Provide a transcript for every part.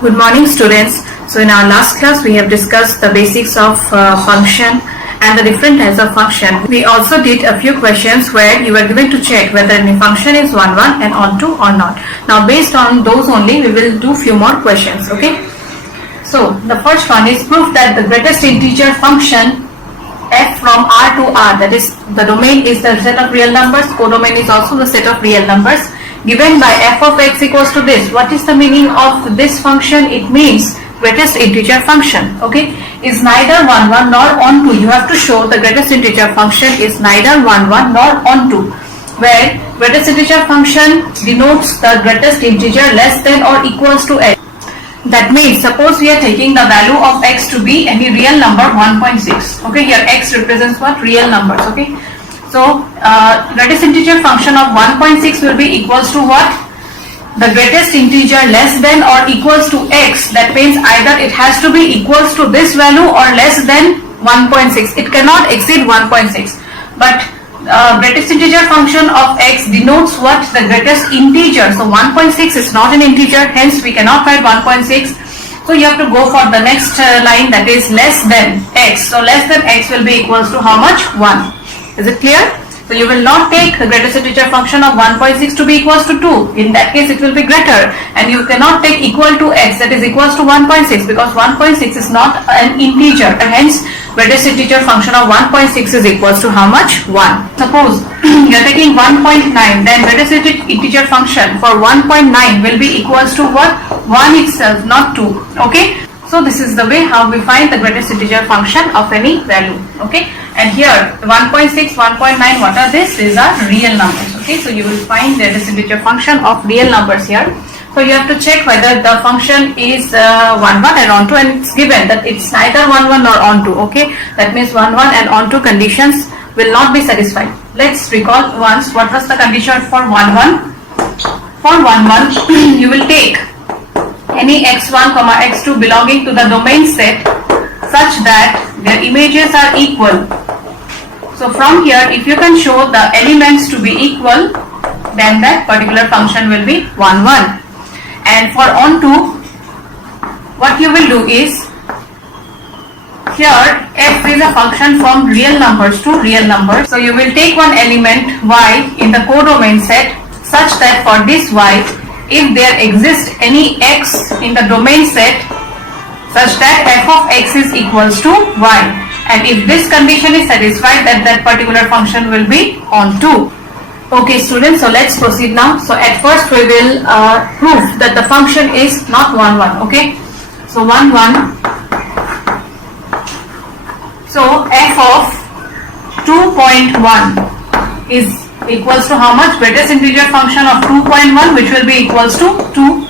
Good morning, students. So in our last class we have discussed the basics of function and the different types of function. We also did a few questions where you were given to check whether any function is 1, 1 and onto or not. Now based on those only we will do few more questions. Okay. So the first one is proof that the greatest integer function f from R to R, that is the domain is the set of real numbers, codomain is also the set of real numbers, given by f of x equals to this. What is the meaning of this function? It means greatest integer function, okay, is neither 1, 1 nor onto. You have to show the greatest integer function is neither 1, 1 nor onto, where greatest integer function denotes the greatest integer less than or equals to x. That means suppose we are taking the value of x to be any real number 1.6. Okay, here x represents what? Real numbers. Okay, so greatest integer function of 1.6 will be equals to what? The greatest integer less than or equals to x. That means either it has to be equals to this value or less than 1.6. It cannot exceed 1.6. But greatest integer function of x denotes what? The greatest integer. So 1.6 is not an integer, hence we cannot write 1.6. So you have to go for the next line, that is less than x. So less than x will be equals to how much? 1. Is it clear? So you will not take the greatest integer function of 1.6 to be equals to 2. In that case it will be greater, and you cannot take equal to x, that is equals to 1.6, because 1.6 is not an integer, and hence greatest integer function of 1.6 is equals to how much? 1. Suppose you are taking 1.9, then greatest integer function for 1.9 will be equals to what? 1 itself, not 2. Okay, so this is the way how we find the greatest integer function of any value. Okay, and here 1.6, 1.9, what are these? These are real numbers. Okay, so you will find the greatest integer function of real numbers here. So you have to check whether the function is 1, 1 and onto, and it's given that it's neither 1, 1 nor onto. Okay, that means 1, 1 and onto conditions will not be satisfied. Let's recall once what was the condition for 1, 1. For 1, 1 you will take any x1, x2 belonging to the domain set such that their images are equal. So from here, if you can show the elements to be equal, then that particular function will be 1, 1. And for onto, what you will do is, here f is a function from real numbers to real numbers. So you will take one element y in the codomain set such that for this y, if there exists any x in the domain set such that f of x is equals to y, and if this condition is satisfied, then that particular function will be onto. Okay students, so let's proceed now. So at first we will prove that the function is not 1, 1. Okay, so 1, 1. So f of 2.1 is equals to how much? Greatest integer function of 2.1, which will be equals to 2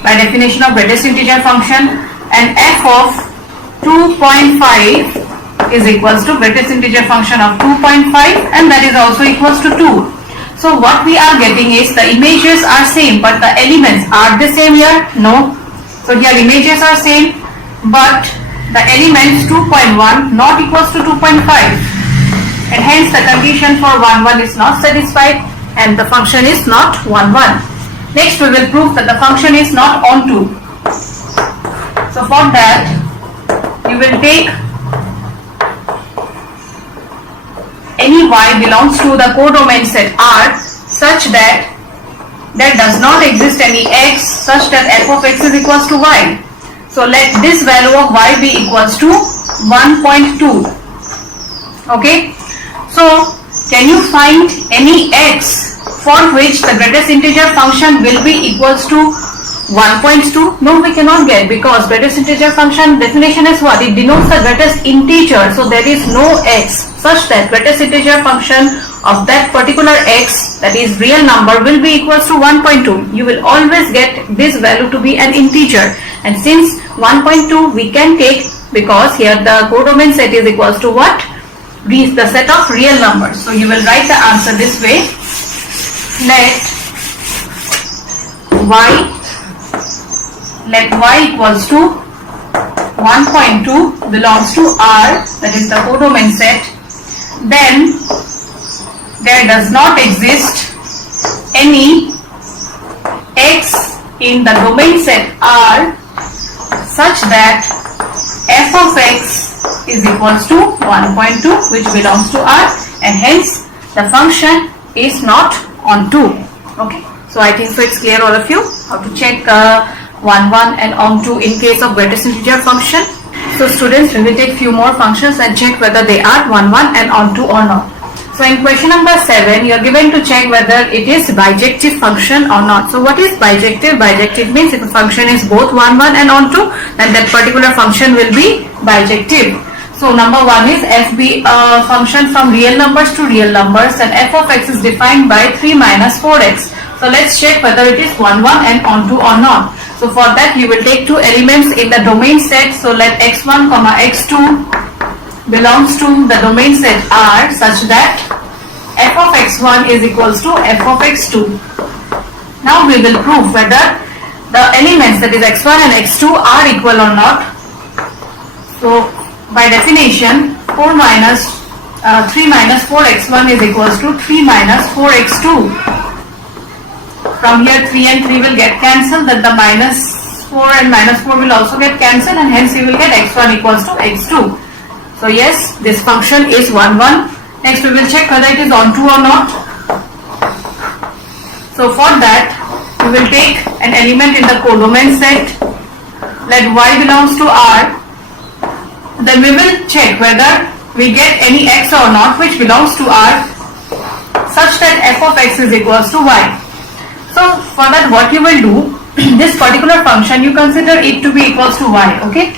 by definition of greatest integer function, and f of 2.5 is equals to greatest integer function of 2.5, and that is also equals to 2. So what we are getting is the images are same, but the elements are the same here? No. So here images are same, but the elements 2.1 not equals to 2.5, and hence the condition for 1, 1 is not satisfied and the function is not 1, 1. Next we will prove that the function is not onto. So for that you will take any y belongs to the codomain set R such that there does not exist any x such that f of x is equals to y. So let this value of y be equals to 1.2. Okay, so can you find any x for which the greatest integer function will be equals to 1.2? No, we cannot get, because greatest integer function definition is what? It denotes the greatest integer. So there is no x such that greatest integer function of that particular x, that is real number, will be equals to 1.2. You will always get this value to be an integer, and since 1.2 we can take, because here the codomain set is equals to what? The set of real numbers. So you will write the answer this way: let y equals to 1.2 belongs to R, that is the codomain set, then there does not exist any x in the domain set R such that f of x is equals to 1.2, which belongs to R, and hence the function is not on 2. Okay, so I think so it's clear all of you how to check 1, 1 and on 2 in case of greatest integer function. So students, we will take few more functions and check whether they are 1, 1 and on 2 or not. So in question number 7, you are given to check whether it is bijective function or not. So what is bijective? Bijective means if a function is both 1, 1 and on 2, then that particular function will be bijective. So number 1 is f be a function from real numbers to real numbers, and f of x is defined by 3 minus 4x. So let's check whether it is 1, 1 and on 2 or not. So for that you will take two elements in the domain set. So let x1 comma x2 belongs to the domain set R such that f of x1 is equals to f of x2. Now we will prove whether the elements, that is x1 and x2, are equal or not. So by definition 3 minus 4x1 is equals to 3 minus 4x2. From here 3 and 3 will get cancelled, then the minus 4 and minus 4 will also get cancelled, and hence you will get x1 equals to x2. So yes, this function is 1, 1. Next we will check whether it is on 2 or not. So for that we will take an element in the codomain set. Let y belongs to R. Then we will check whether we get any x or not which belongs to R such that f of x is equals to y. So for that what you will do, this particular function you consider it to be equals to y. Okay.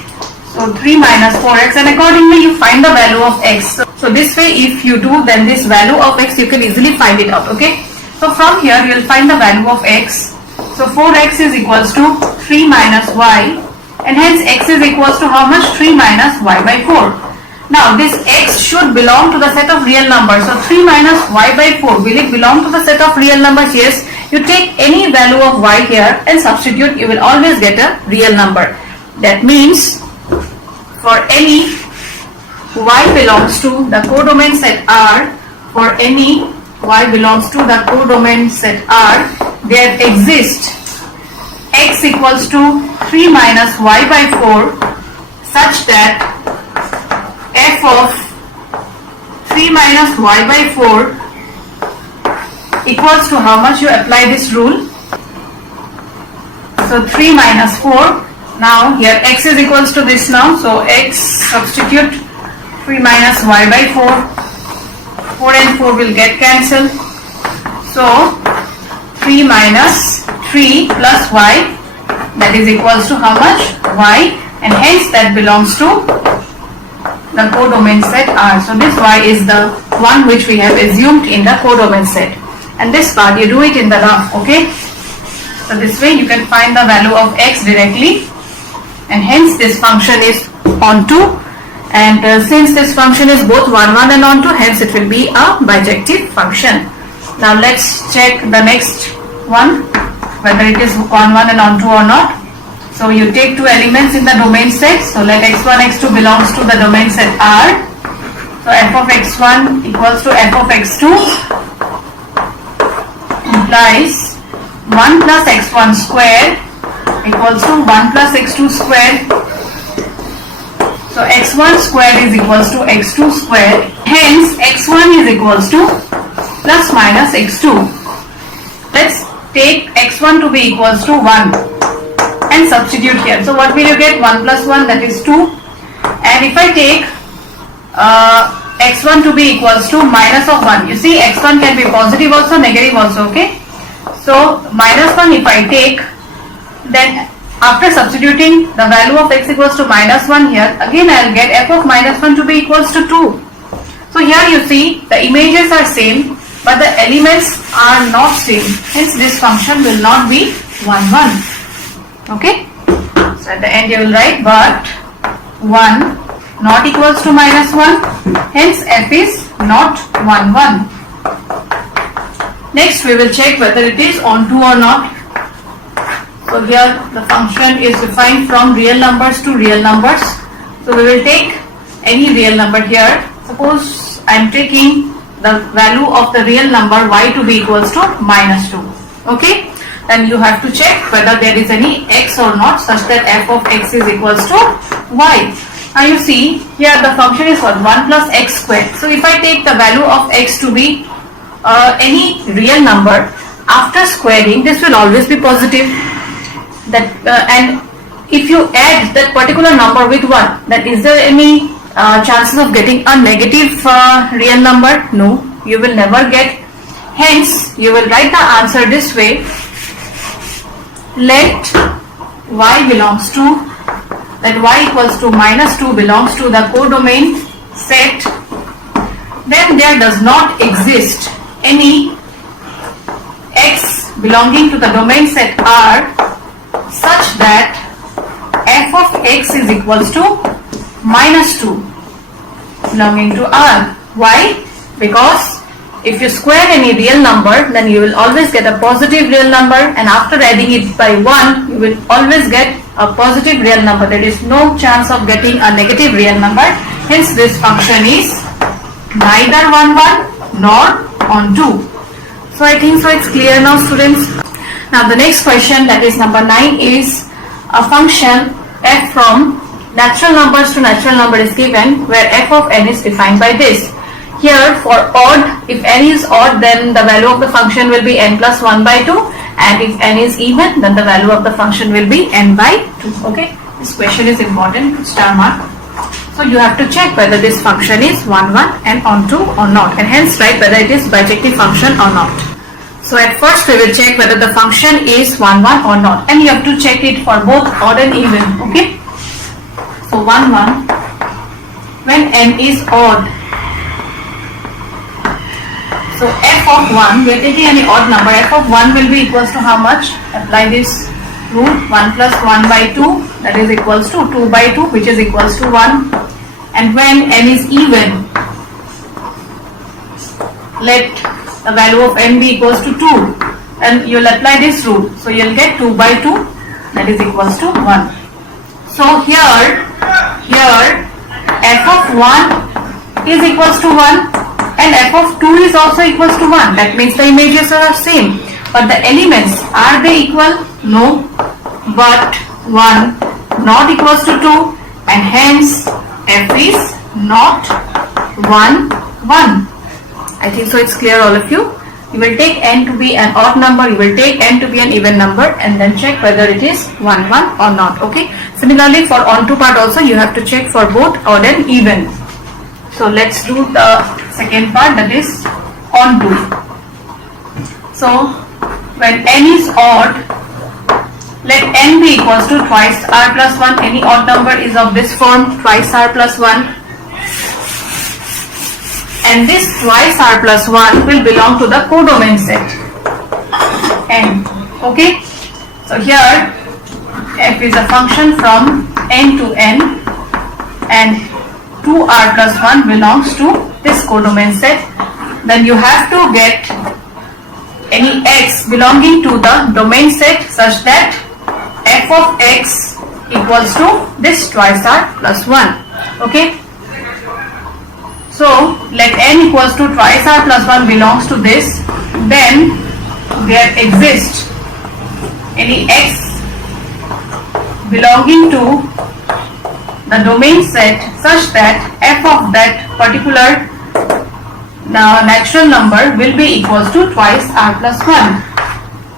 So 3 minus 4x, and accordingly you find the value of x. So this way if you do, then this value of x you can easily find it out. Okay. So from here you will find the value of x. So 4x is equals to 3 minus y, and hence x is equals to how much? 3 minus y by 4. Now this x should belong to the set of real numbers. So 3 minus y by 4, will it belong to the set of real numbers? Yes. You take any value of y here and substitute, you will always get a real number. That means for any y belongs to the codomain set R, for any y belongs to the codomain set R, there exists x equals to 3 minus y by 4 such that f of 3 minus y by 4 equals to how much? You apply this rule. So 3 minus 4. Now here x is equals to this now. So x, substitute 3 minus y by 4. 4 and 4 will get cancelled. So 3 minus 3 plus y, that is equals to how much? Y, and hence that belongs to the codomain set R. So this y is the one which we have assumed in the codomain set. And this part you do it in the rough. Okay. So this way you can find the value of x directly, and hence this function is on 2, and since this function is both 1, 1 and on 2, hence it will be a bijective function. Now let's check the next one, whether it is on 1 and on 2 or not. So you take two elements in the domain set. So let x1, x2 belongs to the domain set R. So f of x1 equals to f of x2 implies 1 plus x1 square equals to 1 plus x2 square. So x1 square is equals to x2 square. Hence x1 is equals to plus minus x2. Let's take x1 to be equals to 1 and substitute here. So what will you get? 1 plus 1, that is 2. And if I take x1 to be equals to minus of 1, you see x1 can be positive also, negative also. Okay. So minus 1 if I take, then after substituting the value of x equals to minus 1 here, again I will get f of minus 1 to be equals to 2. So here you see the images are same, but the elements are not same. Hence this function will not be 1, 1. Okay. So at the end you will write but 1 not equals to minus 1. Hence f is not 1, 1. Next we will check whether it is on 2 or not. So here the function is defined from real numbers to real numbers. So we will take any real number here. Suppose I am taking the value of the real number y to be equals to minus 2. Okay. then you have to check whether there is any x or not, such that f of x is equals to y. Now you see here the function is what, 1 plus x squared. So if I take the value of x to be any real number, after squaring this will always be positive. That and if you add that particular number with 1, then is there any chances of getting a negative real number? No, you will never get. Hence you will write the answer this way: let y belongs to, that y equals to minus 2 belongs to the codomain set, then there does not exist any x belonging to the domain set R such that f of x is equals to minus 2 belonging to R. Why? Because if you square any real number, then you will always get a positive real number, and after adding it by 1, you will always get a positive real number. There is no chance of getting a negative real number. Hence this function is neither 1 1 nor on 2. So I think so it's clear now, students. Now the next question, that is number 9, is a function f from natural numbers to natural number is given, where f of n is defined by this. Here for odd, if n is odd, then the value of the function will be n plus 1 by 2, and if n is even, then the value of the function will be n by 2. Okay, this question is important, star mark. So you have to check whether this function is 1 1 and on 2 or not, and hence write whether it is bijective function or not. So at first we will check whether the function is 1 1 or not, and you have to check it for both odd and even. Okay, so 1 1, when n is odd, so f of 1, we are taking any odd number, f of 1 will be equals to how much? Apply this rule, 1 plus 1 by 2, that is equals to 2 by 2, which is equals to 1. And when n is even, let the value of n be equals to 2, and you will apply this rule. So you will get 2 by 2, that is equals to 1. So here f of 1 is equals to 1, and f of 2 is also equals to 1. That means the images are same, but the elements, are they equal? No, but 1 not equals to 2, and hence f is not 1 1. I think so it's clear, all of you. You will take n to be an odd number, you will take n to be an even number, and then check whether it is 1 1 or not. Okay, similarly for on to part also you have to check for both odd and even. So let's do the second part, that is on to. So when n is odd, let n be equals to twice r plus 1. Any odd number is of this form, twice r plus 1, and this twice r plus 1 will belong to the codomain set n. Okay, so here f is a function from n to n, and 2r plus 1 belongs to this codomain set. Then you have to get any x belonging to the domain set such that f of x equals to this twice r plus 1. Okay, so let n equals to twice r plus 1 belongs to this, then there exists any x belonging to the domain set such that f of that particular natural number will be equals to twice r plus 1.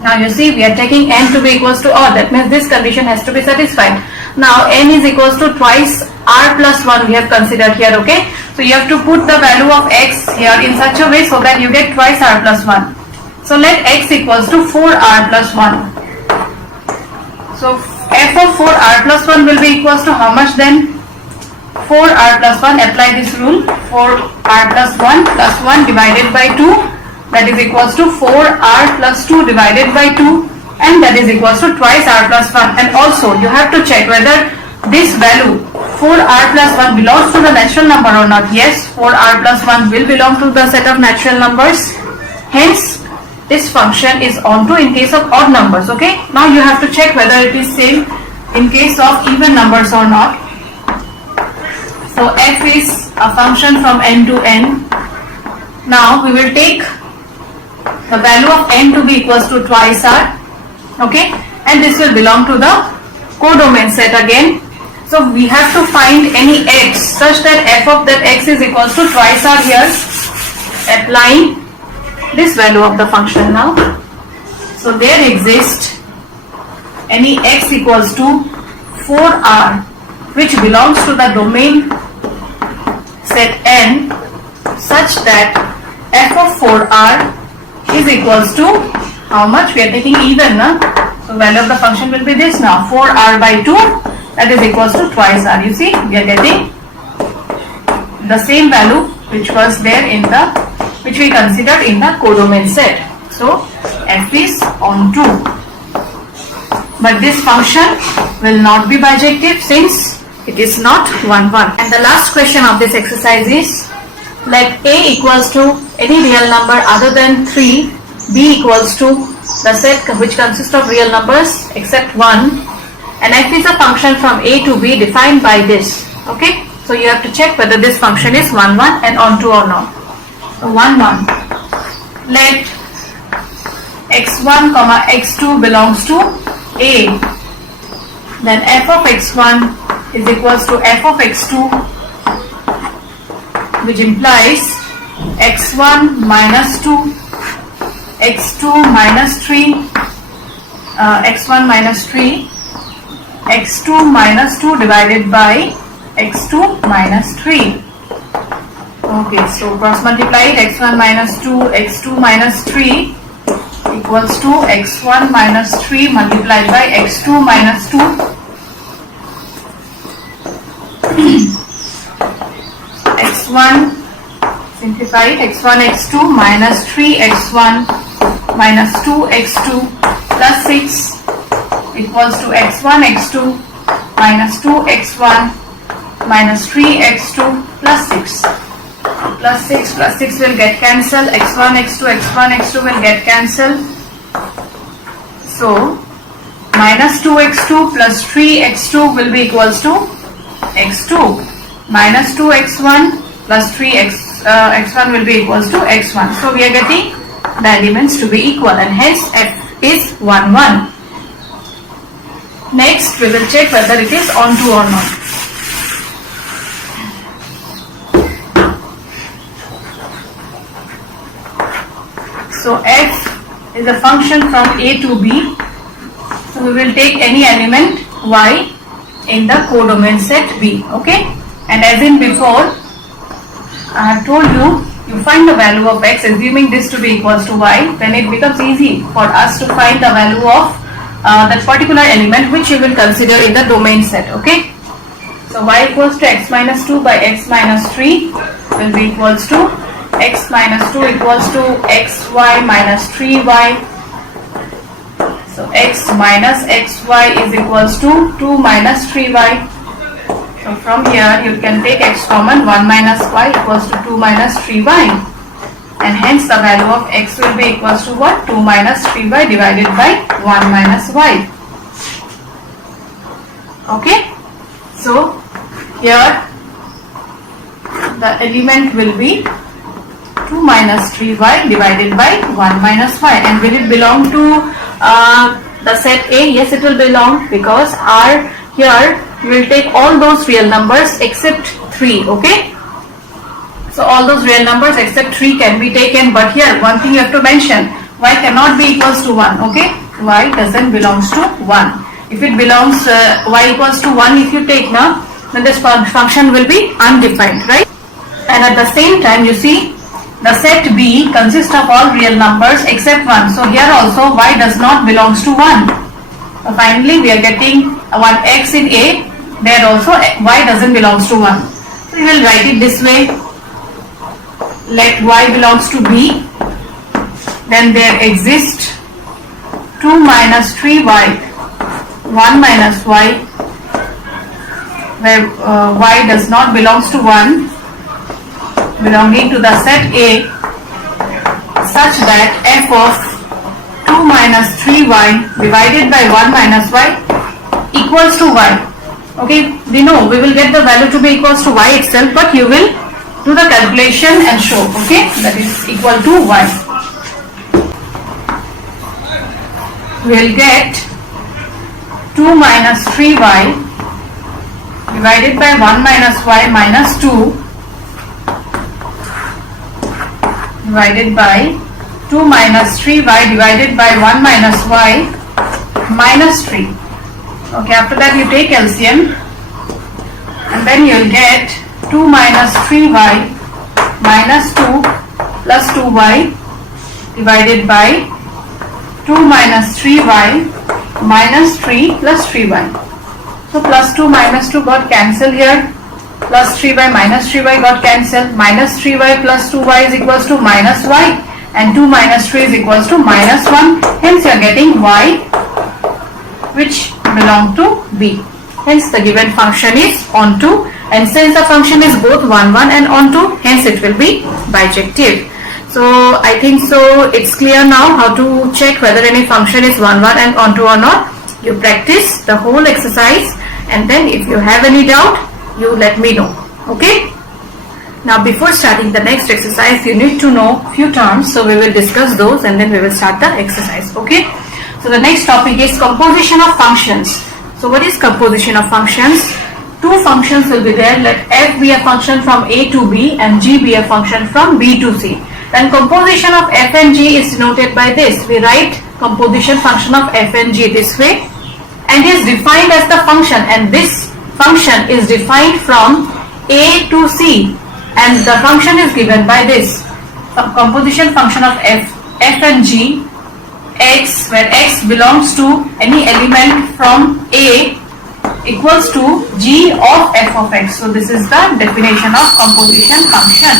Now you see we are taking n to be equals to odd, that means this condition has to be satisfied. Now n is equals to twice r plus 1 we have considered here. Okay, so you have to put the value of x here in such a way so that you get twice r plus 1. So let x equals to 4r plus 1. So f of 4r plus 1 will be equals to how much then? 4r plus 1, apply this rule, 4r plus 1 divided by 2, that is equals to 4r plus 2 divided by 2, and that is equals to twice r plus 1. And also you have to check whether this value 4r plus 1 belongs to the natural number or not. Yes, 4r plus 1 will belong to the set of natural numbers, hence this function is onto in case of odd numbers. Okay, now you have to check whether it is same in case of even numbers or not. So f is a function from n to n. Now we will take the value of n to be equals to twice r, Okay, and this will belong to the codomain set again. So we have to find any x such that f of that x is equals to twice r here, applying this value of the function now. So there exists any x equals to 4r which belongs to the domain set n such that f of 4r is equals to how much? We are taking even, na? So value of the function will be this now, 4r by 2, that is equals to twice r. You see, we are getting the same value which was there in the, which we considered in the codomain set. So f is on 2. But this function will not be bijective since it is not 1, 1. And the last question of this exercise is, let a equals to any real number other than 3, b equals to the set which consists of real numbers except 1, and f is a function from a to b defined by this. Okay, so you have to check whether this function is 1, 1 and onto or not. So 1, 1. Let x1 comma x2 belongs to a, then f of x1 is equals to f of x2, which implies x1 minus 2, x2 minus 3, x1 minus 3, x2 minus 2 divided by x2 minus 3. Okay, so cross multiply it, x1 minus 2, x2 minus 3 equals to x1 minus 3 multiplied by x2 minus 2. x1, simplify it, x1 x2 minus 3 x1 minus 2 x2 plus 6 equals to x1 x2 minus 2 x1 minus 3 x2 plus 6. Plus 6 will get cancelled, x1 x2 will get cancelled. So minus 2x2 plus 3x2 will be equals to x2, minus 2x1 plus 3x1 will be equals to x1. So we are getting the elements to be equal, and hence f is 1, 1. Next we will check whether it is onto or not. So f is a function from a to b. So we will take any element y in the codomain set b. Okay, and as in before, I have told you, you find the value of x assuming this to be equals to y, then it becomes easy for us to find the value of that particular element which you will consider in the domain set. Okay, so y equals to x minus 2 by x minus 3 will be equals to x minus 2 equals to xy minus 3y. So x minus xy is equals to 2 minus 3y. So from here you can take x common, 1 minus y equals to 2 minus 3y, and hence the value of x will be equals to what? 2 minus 3y divided by 1 minus y. Okay, so here the element will be 2 minus 3y divided by 1 minus y. And will it belong to the set A? Yes, it will belong, because R here we will take all those real numbers except 3. Okay, so all those real numbers except 3 can be taken, but here one thing you have to mention, y cannot be equals to 1. Okay, y doesn't belongs to 1. If it belongs y equals to 1, if you take now, then this function will be undefined, right? And at the same time, you see, the set B consists of all real numbers except 1. So here also y does not belongs to 1. So finally we are getting 1x in A. There also y doesn't belongs to 1. So we will write it this way. Let y belongs to B. Then there exists 2 minus 3y, 1 minus y, where y does not belongs to 1, belonging to the set A, such that f of 2 minus 3y divided by 1 minus y equals to y. Okay, we know we will get the value to be equals to y itself, but you will do the calculation and show, okay, that is equal to y. we'll get 2 minus 3y divided by 1 minus y minus 2 divided by 2 minus 3y divided by 1 minus y minus 3. Okay, after that you take LCM and then you'll get 2 minus 3y minus 2 plus 2y divided by 2 minus 3y minus 3 plus 3y. So plus 2 minus 2 got cancelled here, plus 3y minus 3y got cancelled, minus 3y plus 2y is equals to minus y, and 2 minus 3 is equals to minus 1. Hence you are getting y which belong to B. Hence the given function is onto, and since the function is both 1, 1 and onto, hence it will be bijective. So I think so it's clear now how to check whether any function is 1, 1 and onto or not. You practice the whole exercise and then if you have any doubt, you let me know. Okay? Now before starting the next exercise, you need to know few terms. So we will discuss those and then we will start the exercise. Okay? So the next topic is composition of functions. So what is composition of functions? Two functions will be there. Let f be a function from a to b and g be a function from b to c. Then composition of f and g is denoted by this. We write composition function of f and g this way, and is defined as the function, and this function is defined from a to c, and the function is given by this composition function of f and g, x, where x belongs to any element from a, equals to g of f of x. So this is the definition of composition function.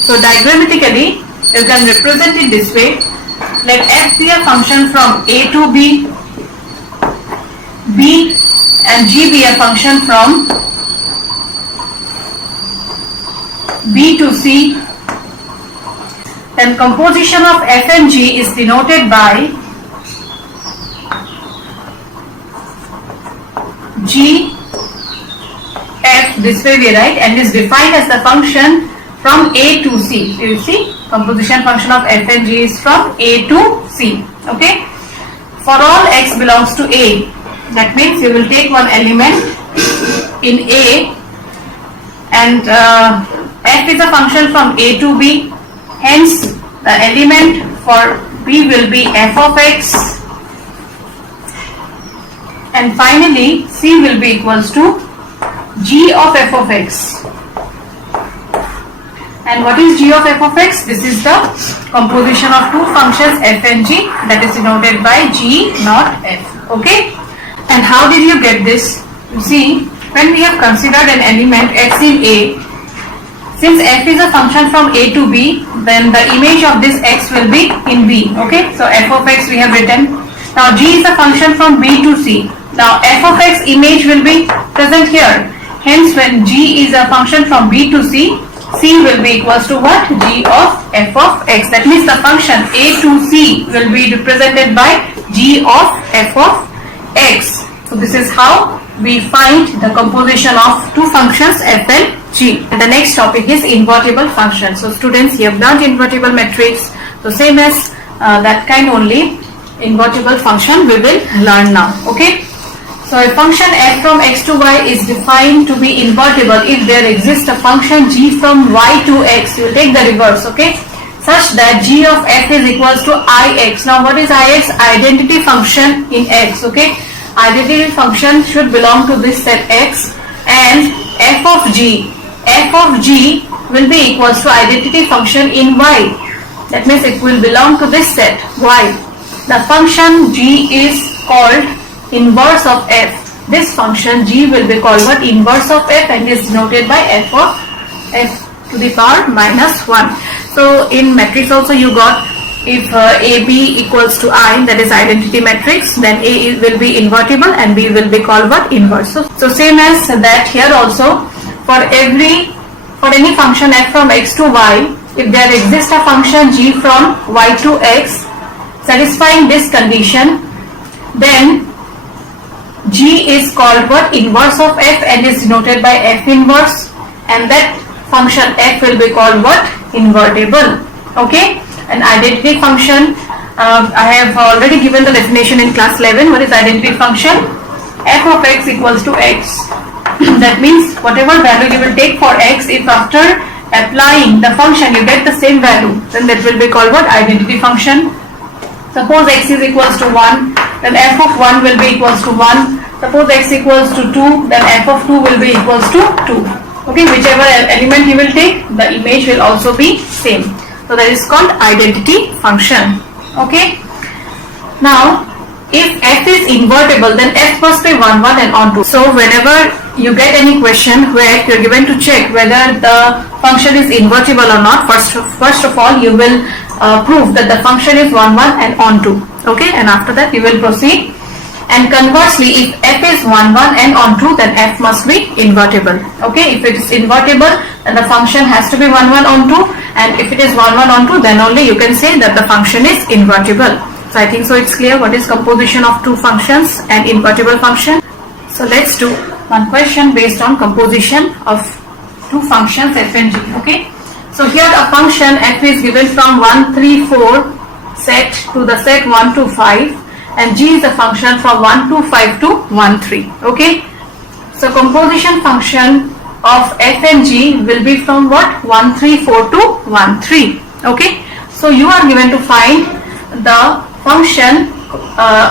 So diagrammatically you can represent it this way. Let f be a function from a to b, b and g be a function from b to c. Then composition of f and g is denoted by g f, this way we write, and is defined as the function from a to c. You see, composition function of f and g is from a to c. Okay, for all x belongs to a, that means you will take one element in a, and f is a function from a to b, hence the element for b will be f of x, and finally c will be equals to g of f of x. And what is g of f of x? This is the composition of two functions f and g, that is denoted by g not f. Okay, and how did you get this? You see, when we have considered an element x in a, since f is a function from a to b, then the image of this x will be in b. Okay, so f of x we have written. Now g is a function from b to c. Now f of x image will be present here. Hence when g is a function from b to c, c will be equals to what? G of f of x. That means the function a to c will be represented by g of f of x. So this is how we find the composition of two functions f and g. And the next topic is invertible function. So students, you have learned invertible matrix. So same as that kind only, invertible function we will learn now. Okay. So a function f from x to y is defined to be invertible if there exists a function g from y to x. You take the reverse, okay, such that g of f is equals to ix. Now what is ix? Identity function in x. Okay, identity function should belong to this set x, and f of g will be equals to identity function in y. That means it will belong to this set y. The function g is called inverse of f. This function g will be called what? Inverse of f, and is denoted by f of f to the power minus 1. So in matrix also you got, if AB equals to I, that is identity matrix, then A will be invertible and B will be called what? Inverse. So same as that here also, for any function f from x to y, if there exists a function g from y to x satisfying this condition, then g is called what? Inverse of f, and is denoted by f inverse, and that function f will be called what? Invertible. Okay, an identity function I have already given the definition in class 11. What is identity function? F of x equals to x. That means whatever value you will take for x, if after applying the function you get the same value, then that will be called what? Identity function. Suppose x is equals to 1, then f of 1 will be equals to 1. Suppose x equals to 2, then f of 2 will be equals to 2. Okay, whichever element you will take, the image will also be same. So that is called identity function. Okay. Now, if f is invertible, then f must be 1, 1 and on 2. So whenever you get any question where you are given to check whether the function is invertible or not, first of all you will prove that the function is 1, 1 and on 2. Okay, and after that you will proceed. And conversely, if f is 1, 1 and on 2, then f must be invertible. Okay, if it is invertible, then the function has to be 1, 1 on 2, and if it is 1, 1 on 2, then only you can say that the function is invertible. So I think so it's clear what is composition of two functions and invertible function. So let's do one question based on composition of two functions f and g. Okay, so here a function f is given from 1, 3, 4 set to the set 1 to 5, and g is a function from 1 to 5 to 1, 3. Okay, so composition function of f and g will be from what? 1, 3, 4 to 1, 3. Okay, so you are given to find the function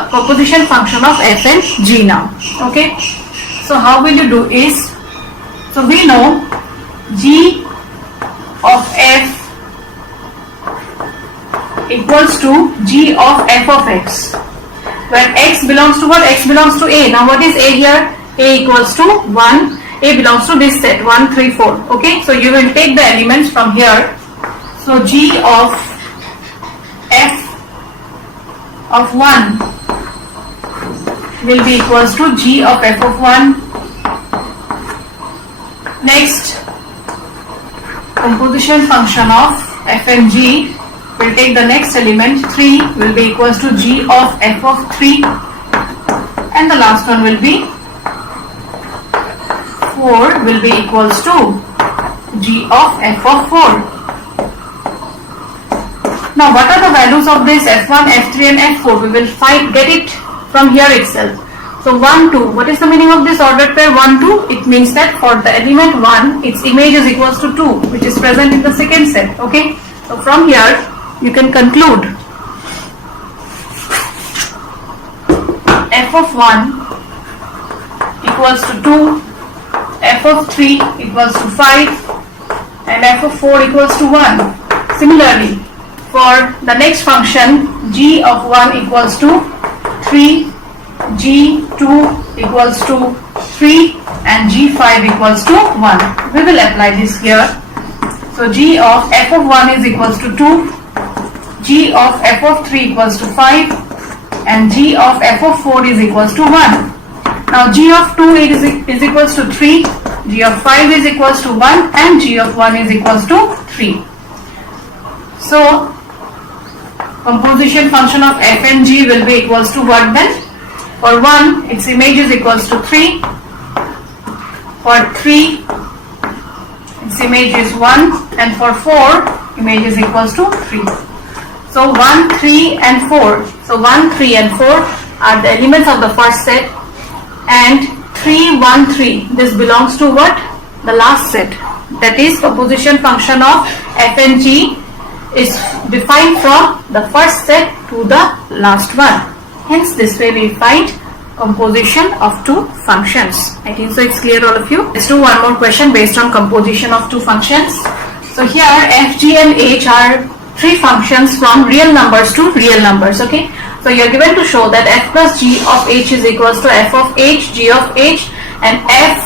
composition function of f and g now. Okay, so how will you do is, so we know g of f equals to g of f of x, where x belongs to what? X belongs to a. Now what is a here? A equals to 1. A belongs to this set 1, 3, 4. Okay, so you will take the elements from here. So g of f of 1 will be equals to g of f of 1. Next, composition function of f and g will take the next element 3 will be equals to g of f of 3, and the last one will be 4 will be equals to g of f of 4. Now what are the values of this f1, f3 and f4? We will get it from here itself. So 1, 2, what is the meaning of this ordered pair 1, 2? It means that for the element 1, its image is equals to 2, which is present in the second set. Okay, so from here you can conclude f of 1 equals to 2, f of 3 equals to 5, and f of 4 equals to 1. Similarly, for the next function, g of 1 equals to 3, g2 equals to 3, and g5 equals to 1. We will apply this here. So g of f of 1 is equals to 2, g of f of 3 equals to 5, and g of f of 4 is equals to 1. Now g of 2 is equals to 3, g of 5 is equals to 1, and g of 1 is equals to 3. So composition function of f and g will be equals to what then? For 1, its image is equals to 3. For 3, its image is 1, and for 4, image is equals to 3. So 1, 3 and 4. So 1, 3 and 4 are the elements of the first set, and 3, 1, 3. This belongs to what? The last set. That is, composition function of f and g is defined from the first set to the last one. Hence, this way we find composition of two functions. I think so it's clear all of you. Let's do one more question based on composition of two functions. So here f, g and h are three functions from real numbers to real numbers. Okay, so you are given to show that f plus g of h is equals to f of h, g of h, and f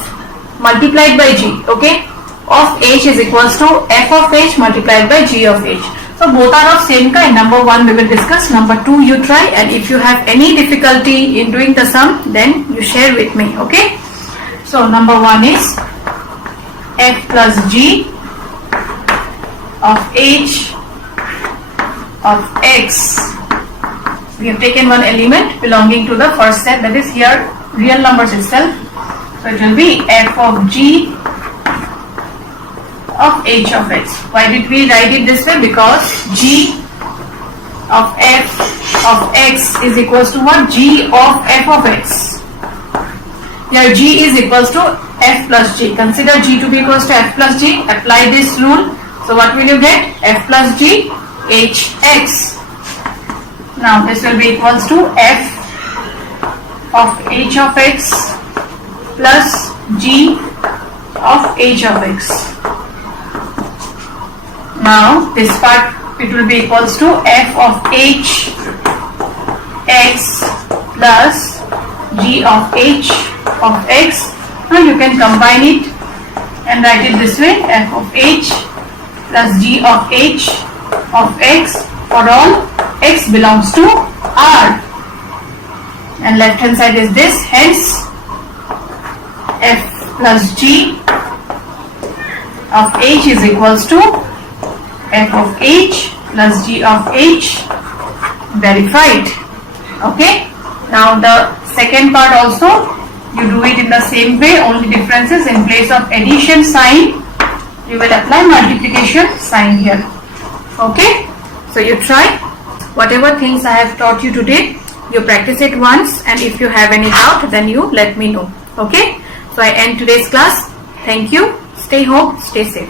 multiplied by g, okay, of h is equals to f of h multiplied by g of h. So both are of same kind. Number 1 we will discuss, number 2 you try, and if you have any difficulty in doing the sum, then you share with me, okay. So number 1 is f plus g of h of x. We have taken one element belonging to the first set, that is here real numbers itself. So it will be f of g of h of x. Why did we write it this way? Because g of f of x is equals to what? G of f of x. Here g is equals to f plus g. Consider g to be equals to f plus g. Apply this rule. So what will you get? F plus g hx. Now this will be equals to f of h of x plus g of h of x. Now this part, it will be equals to f of h x plus g of h of x. Now you can combine it and write it this way: f of h plus g of h of x for all x belongs to R. And left hand side is this, hence f plus g of h is equals to f of h plus g of h, verified. Okay. Now the second part also you do it in the same way, only difference is in place of addition sign you will apply multiplication sign here. Okay. So you try whatever things I have taught you today, you practice it once, and if you have any doubt then you let me know. Okay. So I end today's class. Thank you. Stay home, stay safe.